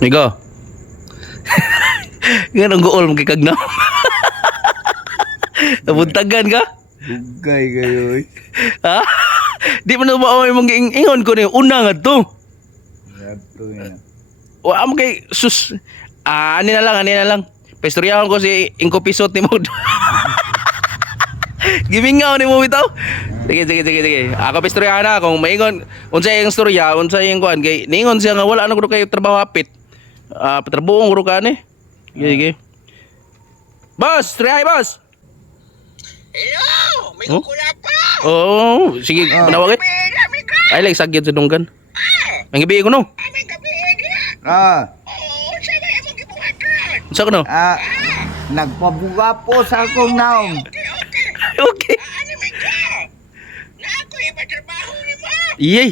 Migo. Ganong gool mo kikagnaw. Nabuntagan ka? Bugay kayo eh. Ha? Di mo na ba mong ingon ko na una nga to. Yato yan. Wa mo kay sus. Ani na lang. Pestoryahan ko si Inko Pisot ni mo. Gimingaw ni mo bitaw. Sige. Ako pestoryahan na kung maingon unsay ang storya, unsay ang kuan kay ningon siya nga wala na gud kayo trabaho hapit. Patrabuong guro ka ni. Sige. Boss, try boss. Hello! May Oh? kukula pa! Oo, sige, panawag eh. Pera, may ka! Ay, like, sagyad sa dunggan. Ang gabi ko no. May gabi, Edya! Ah, Oo, sabi mo gibuhatan! Sa ko no? nagpabuga po sa akong naong. Okay. Okay. Ano may ka? Na ako iba trabaho ni mo! Iyay.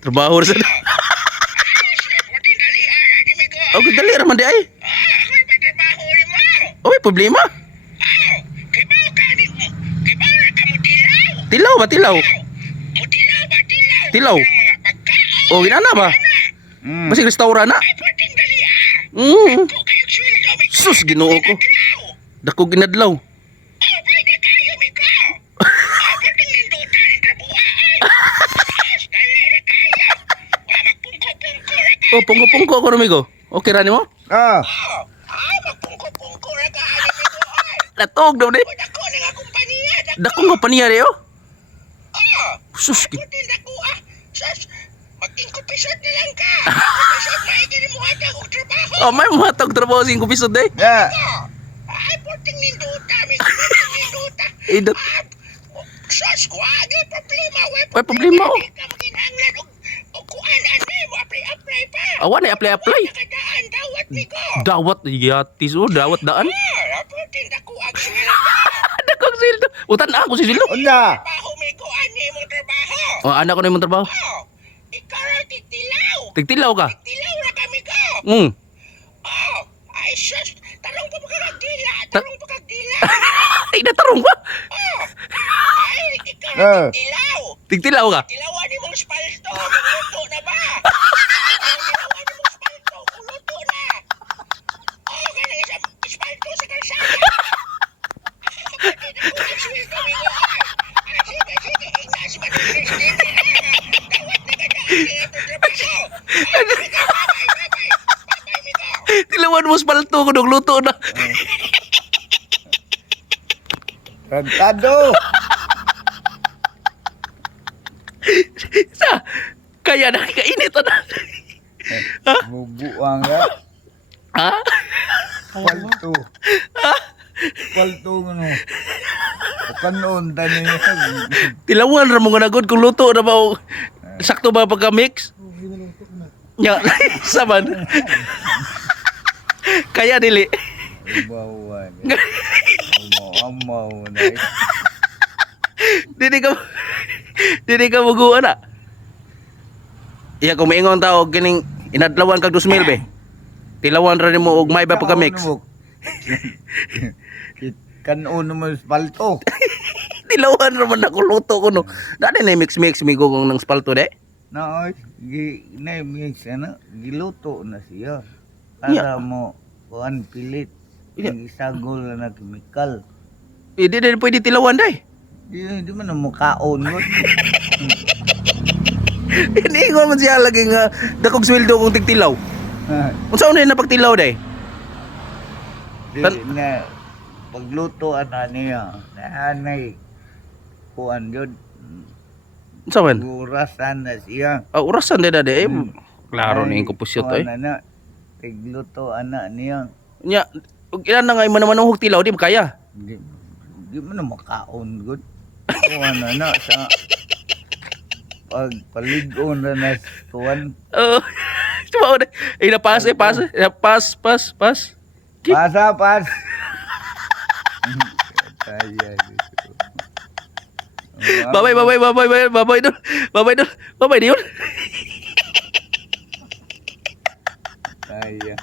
Trabaho sa. Pati dali ara ni may ko! Okay, dali raman di ay. Ako iba trabaho ni mo! Oh, may problema. Kay ba ka ni mo? Kay ba na ka mo tilaw? Tilaw ba, tilaw? Mo tilaw ba tilaw? Tilaw? Ang mga pagkaon! Oh, ginana ba? Mm. Masig restaurant na. Ay, pati dali Ko kayong sweldo, may ko! Sus, ginoo ko. Tilaw! Dako ginadlaw. Oh, pwede kayo, Miko! Pwede nindutan ang trabuhaan! Yes, dali na tayo! Wala magpungko-pungko na tayo! Oh, pungko-pungko ako namigo. Okay ra nimo? Ah, Magpungko-pungko na tayo, Miko! Natog daw ni. Dako na nga kumpanya! Dako nga paniya rio. Oh! Sus. Putin dako Sus! Mag-ingkupisot na lang ka! Ingkupisot na hindi mo hata kong trabaho! Oh, may matag trabaho sa 5 pisod day. yeah. Ay, puting ninduta, Miko! Puting ninduta! Eh, dat. Sus! Kuwagin problema! May problema, oh. Hindi ka maginanglan o kuanan mo! Apply pa! Awan ay apply. Nakadaan, dawat, Miko! Dawat yatis oh, dawat daan. Putin dako ang sweldo! Dako ang sildo. Utan ako si sildo. Una. Trabaho, Miko! Ani mo trabaho! Oh, anak ko na imong trabaho. Oh! Ikaw ang titilaw! Tigtilaw ka. Tilaw na kami ko! Mm. Oh! Ay, sus! Tarong pa magkakagdila! Tarong pa kagdila! Ay, natarong ba? Oh! Ay, ikaw Ah. ang titilaw! Tigtilaw ka. Tilawan ni mong spalto! Luto na ba? Tilawan ni mong spalto! Luto na! Oh, ganang isang spalto sa kalsada! Kapatid ako ang sweldo, Miko! Ah, sige! Ingas matinis din! Dawat na gadaan niya ito trabaho! Sige, bye-bye, Miko! Tilawan mo sa palto ko dog luto na. Rantado. Sa kaya na kainit na. Bubuang nga. Ha? Palto. Palto nga no. Kanon tani. Tilawan ra mo nga nagod kung luto na ba o sakto ba pagka mix? Nya, saban. Kaya dili. Bawan. Amaw na. Dili ka muguan na. Iya kung maingon ta og kining inadlawan kag 2,000 be. Tilawan ra nimo og may ba pagka mix. Kanon mo palto. Tilawan ra man ako luto ko no. Dali na mix migo kung nang spalto de. Na na mix ano giluto na siya. Yeah. Para mo kuan pilit. Yeah. Isagol na chemical. Di pwede tilawan day. Di man mo kaon mo. Iniingon man siya lagi nga dakog sweldo kung tigtilaw. Unsa unay na pagtilaw day? Di na pagluto ana niya. Nanay kuan jud Unsa man? gurasan na siya. Orasan day dade. Klaro ni ko pusyot kuan eh. na tigluto ana niya. Nya, ug ilan na nga man manung tilaw di makaya. Di man makaon gud. Kuan na sa pagpaligon na kuan. Oh. Tuwa na. Ay napas. Pas. Ki- Pasa pas. Kaya dito. Babay doon. Babay doon. Kaya.